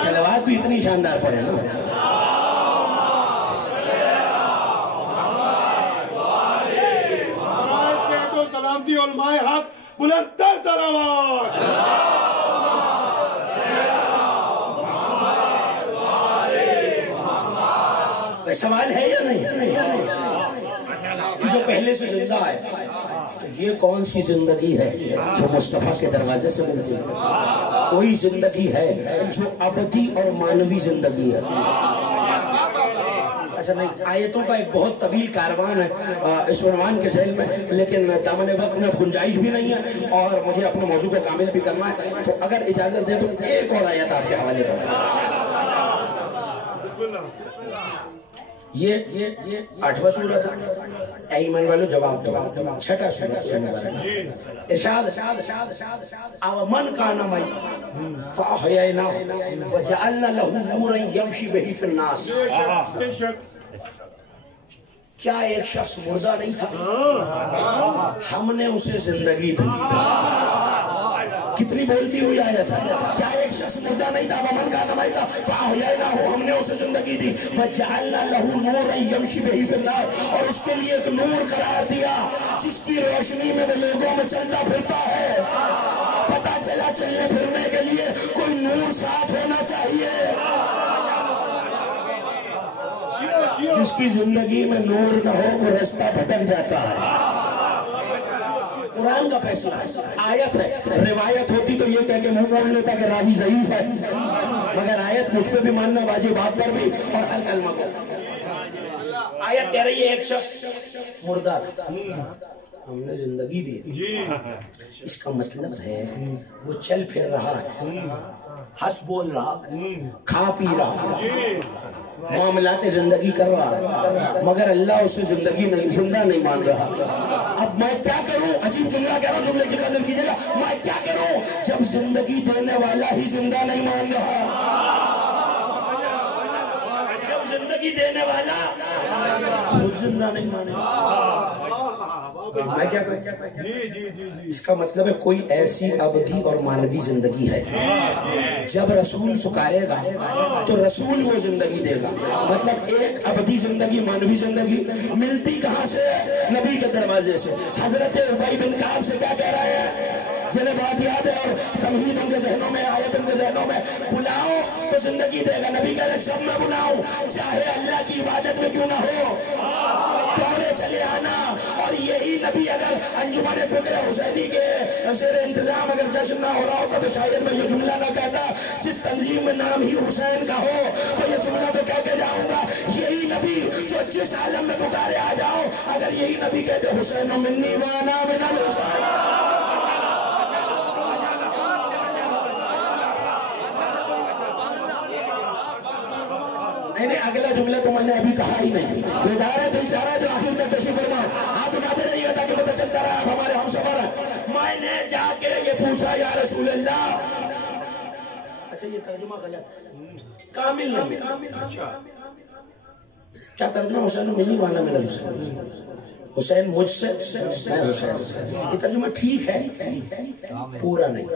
سلوات بھی اتنی شاندار پڑھے نا. سلامتی علماء حق بلند تر صلوات. سوال ہے یا نہیں کہ جو پہلے سے زندہ ہے یہ کون سی زندگی ہے جو مصطفیٰ کے دروازے سے ملتی ہے؟ کوئی زندگی ہے جو ابدی اور مانوی زندگی ہے. اچھا نہیں، آیتوں کا ایک بہت طویل کاروان ہے اس عنوان کے ذیل میں، لیکن دامن وقت میں گنجائش بھی نہیں ہے اور مجھے اپنے موضوع کو کامل بھی کرنا ہے. تو اگر اجازت دے تو ایک اور آیت آپ کے حوالے کروں. یہ 8واں سورت ہے. اے ایمان والو جواب دو. 6واں سورت ارشاد او من کان میتا فاحییناه وجعلنا له نورا یمشی بہ فی الناس. کیا ایک شخص مردہ نہیں تھا؟ ہم نے اسے زندگی دی. کتنی بولتی ہوئی آیت ہے. کیا ایک شخص مردہ نہیں تھا؟ ومن کان میتا فاحییناه، ہم نے اسے زندگی دی. وجعلنا له نورا یمشی بہ فی الناس، اور اس کے لیے ایک نور قرار دیا جس کی روشنی میں وہ لوگوں میں چلتا پھرتا ہے. پتہ چلا چلنے پھرنے کے لیے کوئی نور ساتھ ہونا چاہیے. جس کی زندگی میں نور نہ ہو وہ رستہ بھٹک جاتا ہے. قرآن کا فیصلہ ہے، آیت ہے. روایت ہوتی تو یہ کہہ کے منہ موڑ لیتا کہ راوی ضعیف ہے، مگر آیت مجھ پہ بھی ماننا واجب، آپ پر بھی اور ہر کلمہ کو. آیت کہہ رہی ہے ایک شخص مردہ تھا، ہم نے زندگی دی. اس کا مطلب ہے وہ چل پھر رہا ہے، ہنس بول رہا، کھا پی رہا، معاملات زندگی کر رہا ہے، مگر اللہ اسے زندگی نہیں، زندہ نہیں مان رہا. اب میں کیا کروں؟ عجیب جملہ کہہ رہا ہوں، جملے کی قدر کیجئے گا. میں کیا کروں جب زندگی دینے والا ہی زندہ نہیں مان رہا؟ جب زندگی زندگی دینے والا خود زندہ نہیں مانے. میں کیا کہوں؟ اس کا مطلب ہے کوئی ایسی ابدی اور مانوی زندگی ہے جب رسول پکارے گا تو رسول وہ زندگی دے گا. مطلب ایک ابدی زندگی مانوی زندگی ملتی کہاں سے؟ نبی کے دروازے سے. حضرت ابی بن کعب سے کیا کہہ رہا ہے؟ جنہیں بات یاد ہے اور تمہید ان کے ذہنوں میں آیت ان کے ذہنوں میں, بلاؤ تو زندگی دے گا. نبی کہہ رہے جب میں بلاؤں چاہے اللہ کی عبادت میں کیوں نہ ہو دوڑے چلے آنا. اور یہی نبی اگر انجمن فکر حسینی کے زیر انتظام اگر جشن نہ ہو رہا ہوتا تو شاید میں یہ جملہ نہ کہتا. جس تنظیم میں نام ہی حسین کا ہو تو یہ جملہ تو کہہ کے جاؤں گا. یہی نبی جو جس عالم میں پکارے آ جاؤ, اگر یہی نبی کہتے حسین منی وانا من الحسین, اگلا جملہ تو میں نے ابھی کہا ہی نہیں. بیدار ہے دل چاہ رہا ہے جو آخر تک تشریف فرما آپ اٹھاتے رہیے گا تاکہ پتہ چلتا رہا آپ ہمارے ہم سفر ہیں. میں نے جا کے یہ پوچھا یا رسول اللہ, اچھا یہ ترجمہ غلط کامل نہیں. کیا ترجمہ حسین منی وانا من الحسین, حسین مجھ سے میں حسین. یہ ترجمہ ٹھیک ہے پورا نہیں.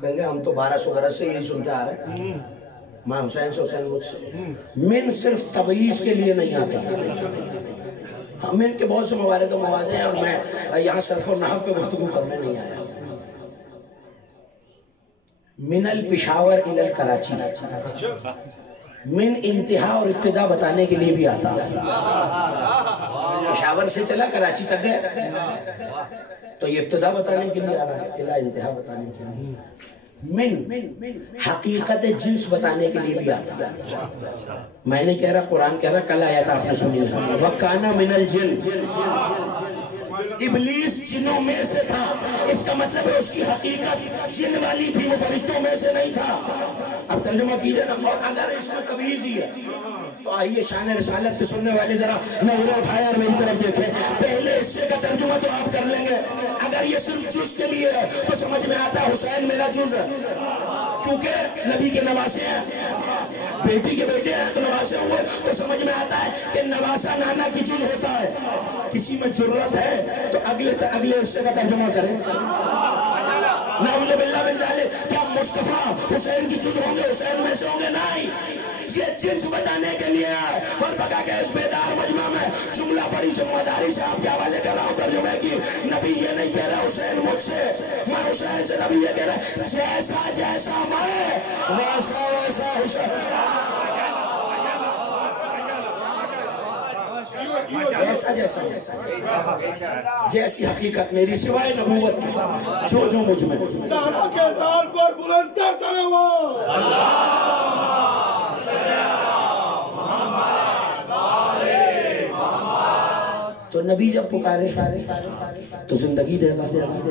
کہیں گے ہم تو 1200 برس سے یہی سنتے آ رہے ہیں میں حسین سے حسین مجھ سے. من صرف تبعیض کے لیے نہیں آتا. من کے بہت سے موارد و مواضع ہیں اور میں یہاں صرف و نحو پہ گفتگو کرنے نہیں آیا. من الپشاور الی الکراچی, من انتہا اور ابتدا بتانے کے لیے بھی آتا ہے. پشاور سے چلا کراچی تک گیا تو یہ ابتدا بتانے کے لیے آ رہا ہے, الی انتہا بتانے کے لیے. من حقیقت جنس بتانے کے لیے بھی آتا ہے. میں نے کہہ رہا قرآن کہہ رہا کل آیا تھا آپ نے سنی وَكَانَ مِنَ الْجِنِّ, ابلیس جنوں میں سے تھا. اس کا مطلب ہے اس کی حقیقت جن والی تھی, وہ فرشتوں میں سے نہیں تھا. اب ترجمہ کیجئے نا. اور اگر اس میں تمیز ہی ہے تو آئیے شان رسالت سے سننے والے ذرا نظر اٹھائے اور میری طرف دیکھیں. پہلے حصے کا ترجمہ تو آپ کر لیں گے. اگر یہ صرف جز کے لیے ہے تو سمجھ میں آتا ہے حسین میرا جز ہے کیونکہ نبی کے نواسے ہیں, بیٹی کے بیٹے ہیں تو نواسے ہوئے, تو سمجھ میں آتا ہے کہ نواسا نانا کی جز ہوتا ہے. کسی میں ضرورت ہے تو اگلے حصے کا ترجمہ کریں. نعوذ باللہ من ذالک. کیا مصطفیٰ حسین کی جز ہوں گے, حسین میں سے ہوں گے؟ نہیں, یہ جنس بتانے کے لیے ہے. اور بقا کے اس بیدار مجمع میں جملہ بڑی ذمہ داری سے آپ کے حوالے کر رہا ہوں ترجمے کی. نبی یہ نہیں کہہ رہا حسین مجھ سے, میں حسین سے. نبی یہ کہہ رہا ہے جیسا جیسا میں ویسا ویسا حسین. جیسا جیسا جیسی حقیقت میری سوائے نبوت کی جو مجھ میں. زہرا کے لال پر بلندتر صلوات. تو نبی جب پکارے تو زندگی دے گا.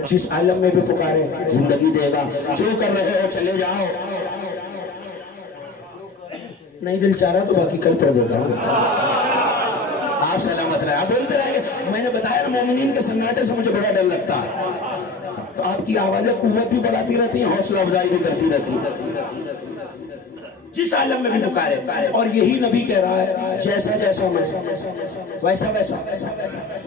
جس عالم میں بھی پکارے زندگی دے گا. جو کر رہے ہو چلے جاؤ, نہیں دل چاہ رہا تو باقی کل پڑھ دیتا ہوں. آپ سلامت رہے, آپ بولتے رہیں گے. میں نے بتایا نا مومنین کے سناٹے سے مجھے بڑا ڈر لگتا ہے, تو آپ کی آوازیں قوت بھی بڑھاتی رہتی ہیں, حوصلہ افزائی بھی کرتی رہتی ہیں. جس عالم میں بھی پکارے, اور یہی نبی کہہ رہا ہے جیسا جیسا میں ویسا ویسا.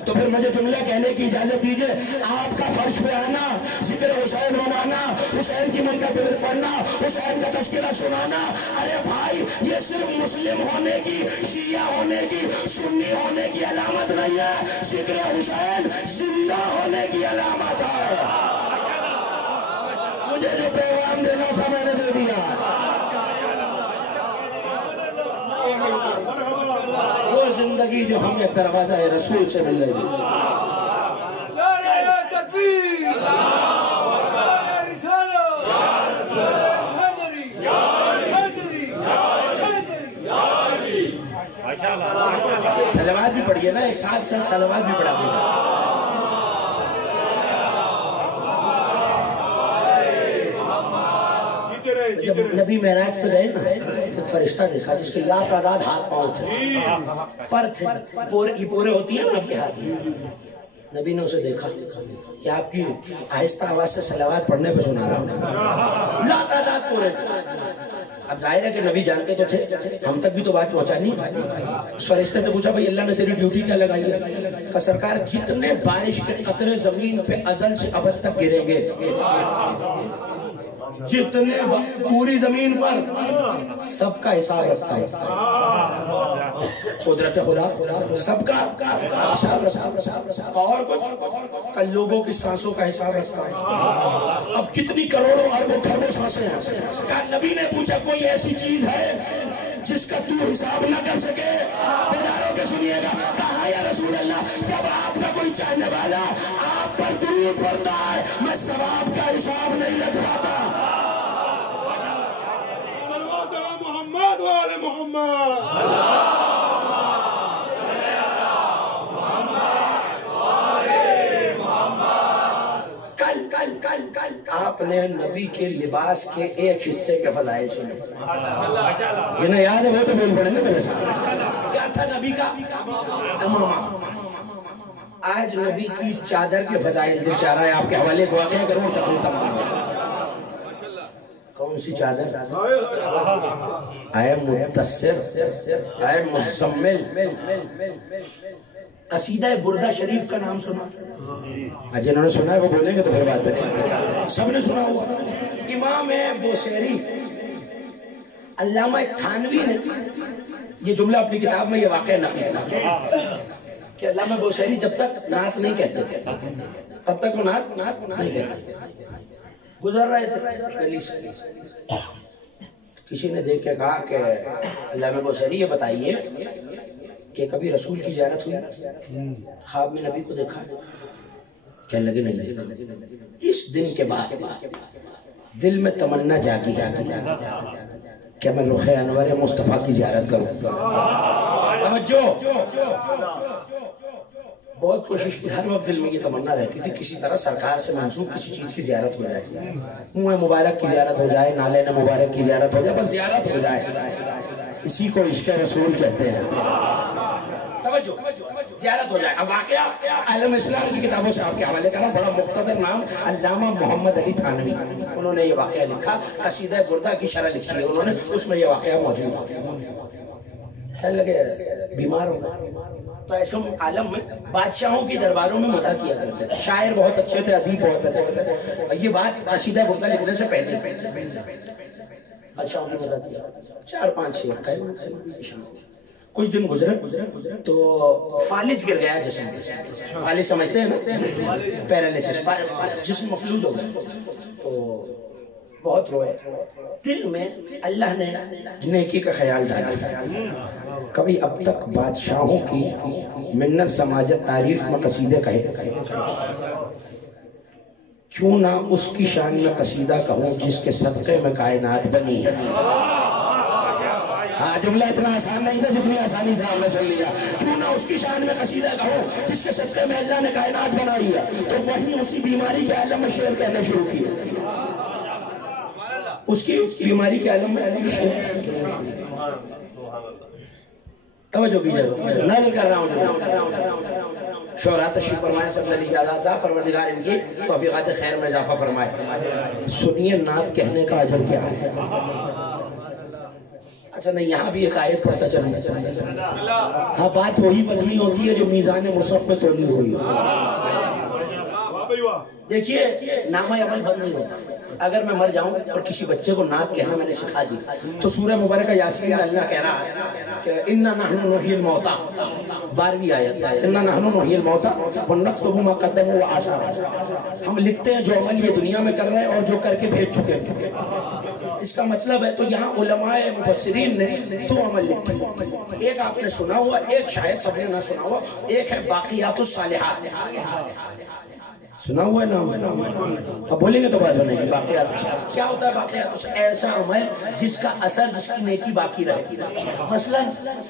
تو پھر مجھے جملہ کہنے کی اجازت دیجئے. آپ کا فرش پہ آنا, ذکر حسین منانا, حسین کی منقبت پڑھنا, حسین کا تذکرہ سنانا, ارے بھائی یہ صرف مسلم ہونے کی, شیعہ ہونے کی, سنی ہونے کی علامت نہیں ہے. ذکر حسین زندہ ہونے کی علامت ہے. مجھے جو پیغام دینا تھا میں نے دے دیا. وہ زندگی جو ہمیں دروازہ رسول سے مل رہی ہے. نعرہ تکبیر, نعرہ رسالت, حیدری, حیدری, حیدری. صلوات بھی پڑھیے نا, ایک ساتھ صلوات بھی پڑھا دینا. جب نبی معراج پہ گئے نا, ایک فرشتہ دیکھا جس کے لا تعداد ہاتھ پاؤں تھے, پر تھے, یہ پورے ہوتی ہیں نا آپ کے ہاتھ. نبی نے اسے دیکھا کہ آپ کی آہستہ آواز سے صلوات پڑھنے پہ سنا رہا ہوں. لا تعداد پورے تھے. اب ظاہر ہے کہ نبی جانتے تو تھے، ہم تک بھی تو بات پہنچانی۔ اس فرشتے نے پوچھا بھئی اللہ نے تیری ڈیوٹی کیا لگائی ہے؟ کہ سرکار جتنے بارش کے قطرے زمین پہ ازل سے ابد تک گریں گے، جتنے پوری زمین پر، سب کا حساب رکھتا ہے قدرت خدا، سب کا حساب رکھتا، اور کچھ کل لوگوں کی سانسوں کا حساب رکھتا ہے۔ اب کتنی کروڑوں اربوں کھربوں سانسیں ہیں، کہا نبی نے پوچھا کوئی ایسی چیز ہے جس کا تو حساب نہ کر سکے؟ بیداروں کے سنیے گا، کہا یا رسول اللہ جب آپ کا کوئی چاہنے والا آپ پر درود پڑھتا ہے میں ثواب کا حساب نہیں لگ پاتا۔ محمد وآل محمد۔ آپ نے نبی کے لباس کے ایک حصے کے فضائل سنے، جنہیں یاد ہے وہ تو بول پڑیں گے میرے ساتھ۔ کیا تھا نبی کا امامہ؟ آج نبی کی چادر کے فضائل دل چاہ رہا ہے آپ کے حوالے کو واقعہ کروں تقریر تمام۔ کون سی چادر؟ اے مدثر، اے مزمل۔ قصیدہ بردہ شریف کا نام سنا؟ جنہوں نے سنا ہے وہ بولیں گے تو پھر بات بنیں، سب نے سنا ہوا۔ امام بوصیری علامہ تھانوی نے یہ جملہ اپنی کتاب میں یہ واقعہ نقل کیا کہ علامہ بوصیری جب تک نعت نہیں کہتے تھے تب تک وہ نعت نہیں کہتے۔ گزر رہے تھے گلی سے، کسی نے دیکھ کے کہا کہ علامہ بوصیری یہ بتائیے کہ کبھی رسول کی زیارت ہوئی؟ خواب میں نبی کو دیکھا؟ کہنے لگے نہیں۔ اس دن کے بعد دل میں تمنا جاگی کہ میں رخ انور مصطفیٰ کی زیارت کروں۔ توجہ، بہت کوشش کی، ہر وقت دل میں یہ تمنا رہتی تھی کسی طرح سرکار سے منسوب کسی چیز کی زیارت ہو جائے، منہ مبارک کی زیارت ہو جائے، نالین مبارک کی زیارت ہو جائے، بس زیارت ہو جائے، اسی کو عشق رسول کہتے ہیں۔ زیارت ہو جائے۔ اب واقعہ عالم اسلام کی کتابوں سے آپ کے حوالے کر رہا ہوں، بڑا مختصر نام علامہ محمد علی تھانوی، انہوں نے یہ واقعہ لکھا، قصیدہ بردہ کی شرح لکھی ہے انہوں نے، اس میں یہ واقعہ موجود ہے۔ خیال لگے بیمار ہو تو ایسے عالم میں بادشاہوں کی درباروں میں مدح کیا کرتے تھے، شاعر بہت اچھے تھے، ادیب بہت اچھے تھے، اور یہ بات قصیدہ بردہ لکھنے سے پہلے بادشاہوں کی مدح کیا، 4-5 شعر کا کچھ دن گزرے تو فالج گر گیا جسم، فالج سمجھتے ہیں نا، پیرالیسس، جسم مفلوج ہو گیا، تو بہت روئے۔ دل میں اللہ نے نیکی کا خیال ڈالا، کبھی اب تک بادشاہوں کی منت سماجت تعریف میں قصیدے کہے، کیوں نہ اس کی شان میں قصیدہ کہوں جس کے صدقے میں کائنات بنی ہے۔ جملہ اتنا آسان نہیں تھا جتنی آسانی سے آپ نے سن لیا، کیوں نہ اس کی شان میں قصیدہ کہو جس کے صدقے میں اللہ نے کائنات بنائی ہے، تو وہیں اسی بیماری کے عالم میں شعر کہنے شروع کیے، اس کی بیماری کے عالم میں توجہ کیجئے، نظر کر رہا ہوں شعراء تشریف فرمائے، سب علی اعزاز صاحب، پروردگار ان کی توفیقات خیر میں اضافہ فرمائے۔ سنیے نعت کہنے کا اجر کیا ہے۔ اچھا نہیں، یہاں بھی ایک آیت پڑھتا چلنا، ہاں بات وہی وزنی ہوتی ہے جو میزان مصحف میں تولی ہوئی ہو۔ دیکھیے نامہ عمل بند نہیں ہوتا، اگر میں مر جاؤں اور کسی بچے کو نعت کہنا میں نے سکھا دی تو سورہ مبارکہ یاسین میں اللہ کہہ رہا ہے کہ اِنَّا نَحْنُ نُحْيِي الْمَوْتَى، 12ویں آیت، اِنَّا نَحْنُ نُحْيِي الْمَوْتَى وَنَكْتُبُ مَا قَدَّمُوا وَآثَارَهُمْ، ہم لکھتے ہیں جو عمل یہ دنیا میں کر رہے ہیں اور جو کر کے بھیج چکے ہیں۔ اس کا مطلب ہے تو یہاں علماء مفسرین نے 2 عمل لکھے، ایک آپ نے سنا ہوا، ایک شاید سب نے نہ سنا ہوا، ایک ہے باقیات الصالحات، سنا ہوا ہے نام؟ اب بولیں گے تو بات نہیں۔ باقیات کیا ہوتا ہے؟ باقیات ایسا عمل جس کا اثر، جس کی نیکی باقی رہے، مثلا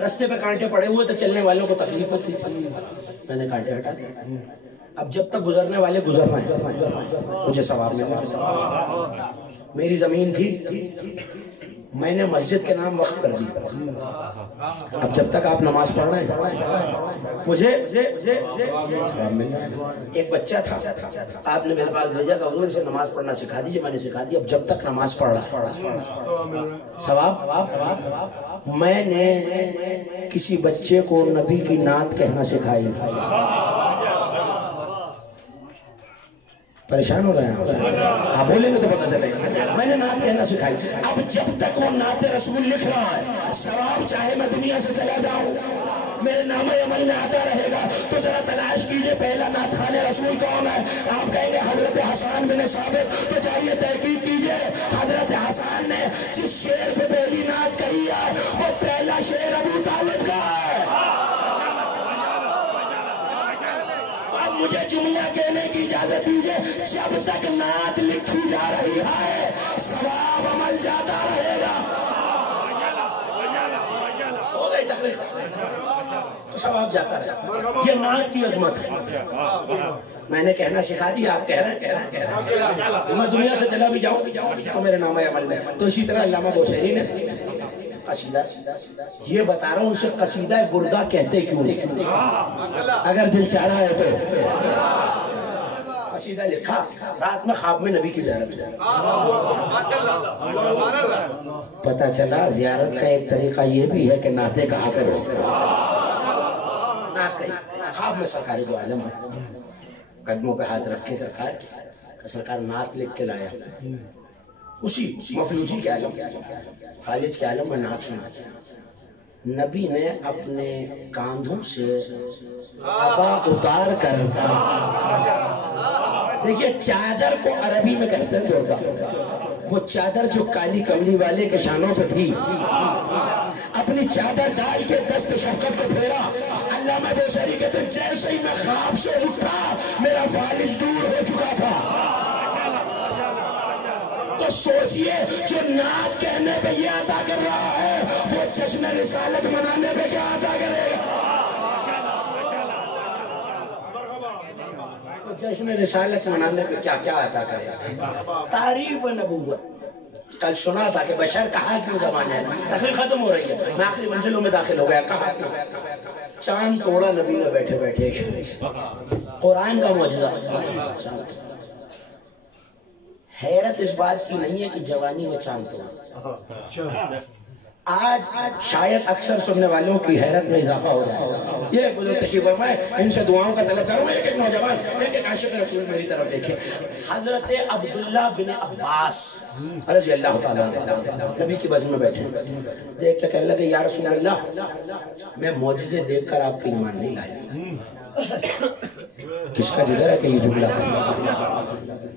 رستے پہ کانٹے پڑے ہوئے تو چلنے والوں کو تکلیف ہوتی تھی، میں نے کانٹے ہٹا دیا، اب جب تک گزرنے والے گزرنا ہے مجھے ثواب ملنا ہے۔ میری زمین تھی، میں نے مسجد کے نام وقف کر دی. اب جب تک آپ نماز پڑھ رہے ہیں مجھے ایک بچہ تھا, آپ نے میرے پاس بھیجا کہ حضور سے نماز پڑھنا سکھا دیجیے. میں نے سکھا دی. اب جب تک نماز پڑھ رہا ثواب. میں نے کسی بچے کو نبی کی نعت کہنا سکھائی. پریشان ہو رہے ہیں آپ بولیں گے تو پتہ چلے گا. میں نے نعت کہنا سکھائی. اب جب تک وہ نعت رسول لکھ رہا ہے ثواب چاہے میں دنیا سے چلا جاؤں میرے نام عمل میں آتا رہے گا. تو ذرا تلاش کیجئے پہلا نعت خوان رسول کون ہے. آپ کہیں گے حضرت حسان بن ثابت. تو جائیے تحقیق کیجئے حضرت حسان نے جس شعر پہ پہلی نعت کہی ہے وہ پہلا شعر ابو طالب کا ہے. مجھے جملہ کہنے کی اجازت دیجئے. جب تک نعت لکھی جا رہی ہے ثواب عمل جاتا رہے گا. ہو گئی تقریر تو ثواب جاتا رہے گا. یہ نعت کی عظمت ہے. میں نے کہنا سکھا دیا آپ کہہ رہے ہیں. میں دنیا سے چلا بھی جاؤں تو میرے نام عمل میں. تو اسی طرح علامہ بوسیری نے قصیدہ یہ بتا رہا ہوں اسے قصیدہ گردہ کہتے کیوں نہیں. اگر دل چاہ رہا ہے تو قصیدہ لکھا. رات میں خواب میں نبی کی زیارت. پتہ چلا زیارت کا ایک طریقہ یہ بھی ہے کہ نعتیں کہا کرو. خواب میں سرکار دو عالم قدموں پہ ہاتھ رکھ کے سرکار نعت لکھ کے لایا. اسی مفلوجی کے عالم خالص کے عالم میں نعت سنا. نبی نے اپنے کاندھوں سے عبا اتار کر دیکھیے چادر کو عربی میں کہتے ہیں جوڑا. وہ چادر جو کالی کملی والے کے شانوں پہ تھی اپنی چادر ڈال کے دست شفقت کو پھیرا. علامہ بوسیری کہتے ہیں جیسے ہی میں خواب سے اٹھا میرا فالج دور ہو چکا تھا. تو سوچئے جو نعت کہنے پہ یہ عطا کر رہا ہے وہ جشن رسالت منانے پہ کیا عطا کرے گا. جشن رسالت منانے پہ کیا کیا عطا کرے گا. تعریف نبوت. کل سنا تھا کہ بشر کہاں کیوں زمانے ہے. تقریر ختم ہو رہی ہے میں آخری منزلوں میں داخل ہو گیا. کہاں چاند توڑا نبی نے بیٹھے بیٹھے قرآن کا معجزہ. حیرت اس بات کی نہیں ہے کہ جوانی میں چاند توڑا. آج شاید اکثر سننے والوں کی حیرت میں اضافہ ہو رہا ہے. یہ بزرگ تشریف فرمائے ان سے دعاؤں کا طلب کروں. ایک ایک نوجوان ایک ایک عاشق رسول میری طرف دیکھے. حضرت عبداللہ بن عباس رضی اللہ تعالیٰ نبی کی بزم میں بیٹھے دیکھ کے کہنے لگے یا رسول اللہ میں معجزے دیکھ کر آپ کی ایمان نہیں لایا. کس کا جگر ہے کہ یہ جملہ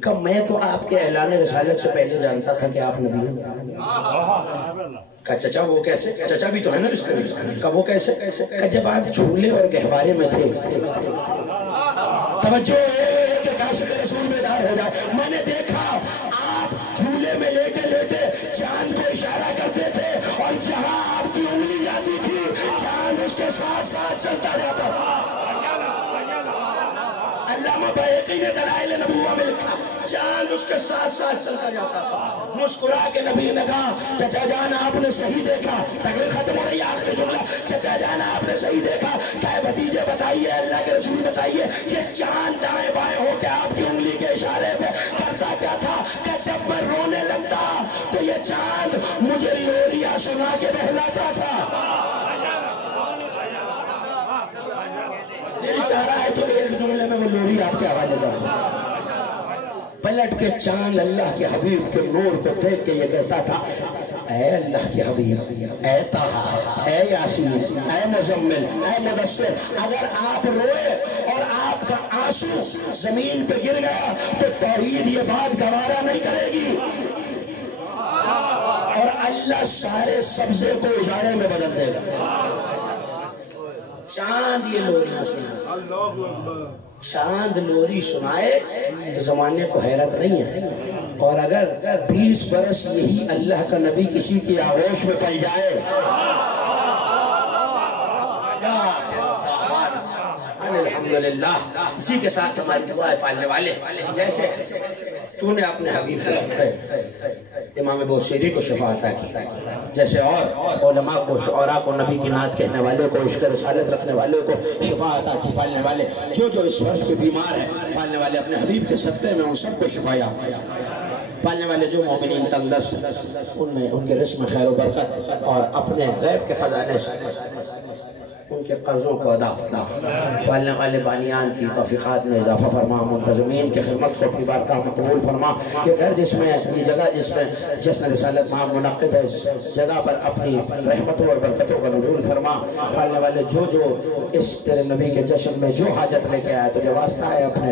کہ میں تو آپ کے اعلان رسالت سے پہلے جانتا تھا کہ آپ نبی ہیں. کہ چچا وہ کیسے. چچا بھی تو ہے نا رشتے میں. کہ وہ کیسے کہ جب آپ جھولے اور گہوارے میں تھے. توجہ ہے کہ عاشق رسول بیدار ہو جائے. میں نے دیکھا آپ جھولے میں لیٹے لیٹے چاند کو اشارہ کرتے تھے اور جہاں آپ کی انگلی جاتی تھی چاند اس کے ساتھ ساتھ چلتا جاتا تھا. علامہ بہقی نے دلائل نبوہ میں لکھا چاند اس کے ساتھ ساتھ چلتا جاتا تھا. مسکرا کے نبی نے کہا چچا جان آپ نے صحیح دیکھا. تقریر ختم ہو رہی ہے آخری جملہ. چچا جان آپ نے صحیح دیکھا. کہ بھتیجے بتائیے اللہ کے رسول بتائیے یہ چاند دائیں بائیں ہو کے آپ کی انگلی کے اشارے پہ کرتا کیا تھا. کہ جب میں رونے لگتا تو یہ چاند مجھے لوریاں سنا کے بہلاتا تھا. دل چاہ رہا ہے تو ایک جملے میں وہ لوری آپ کے حوالے کروں. پلٹ کے چاند اللہ کے حبیب کے نور کو دیکھ کے یہ کہتا تھا اے اللہ کے حبیب اے طہا اے یاسین اے مزمل اے مدثر اگر آپ روئے اور آپ کا آنسو زمین پہ گر گیا تو توحید یہ بات گوارا نہیں کرے گی اور اللہ سارے سبزے کو اجاڑے میں بدل دے گا. چاند یہ لوریاں سنائے. چاند لوری سنائے تو زمانے کو حیرت نہیں ہے. اور اگر 20 برس یہی اللہ کا نبی کسی کی آغوش میں پل جائے الحمدللہ. اسی کے ساتھ ہماری دعا ہے پالنے والے جیسے تو نے اپنے حبیب کو امام بوصیری کو شفا عطا کی، جیسے اور علماء کو، شعراء کو، نبی کی نعت کہنے والے کو، عشق رسالت رکھنے والے کو شفا عطا کی۔ پالنے والے جو اس فرض پہ بیمار ہیں، پالنے والے اپنے حبیب کے صدقے میں ان سب کو شفا عطا۔ پالنے والے جو مومنین تنگ دست ان میں ان کے رزق میں خیر و برکت اور اپنے غیب کے خزانے سے ان کے قرضوں کو ادا فرما۔ پالنے والے بانیان کی توفیقات میں اضافہ فرما، منتظمین کی خدمت کو اپنی بارگاہ میں قبول فرما۔ یہ گھر جس میں، یہ جگہ جس میں جشن رسالت مآب منعقد ہے، اس جگہ پر اپنی رحمتوں اور برکتوں کا نزول فرما۔ پالنے والے جو اس تیرے نبی کے جشن میں جو حاجت لے کے آئے، تو جو واسطہ ہے اپنے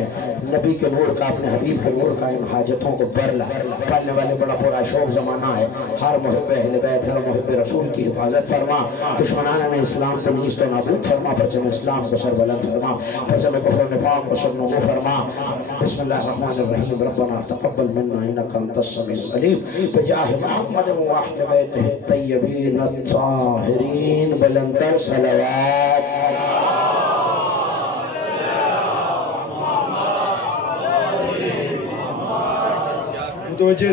نبی کے نور کا، اپنے حبیب کے نور کا، ان حاجتوں کو بر لا۔ پالنے والے بڑا پورا شوق زمانہ ہے، ہر محب اہل بیت، ہر محب رسول کی حفاظت فرما۔ دشمنان میں اسلام کو نیست و نابود فرما، پرچم اسلام کو سر بلند فرما، پرچم کفر و نفاق کو سر نگو فرما۔ بسم اللہ الرحمن الرحیم، ربنا تقبل منا انک انت السمیع العلیم، بجاہ محمد و اہل بیتہ الطیبین الطاہرین، بلندر صلوات۔ متوجہ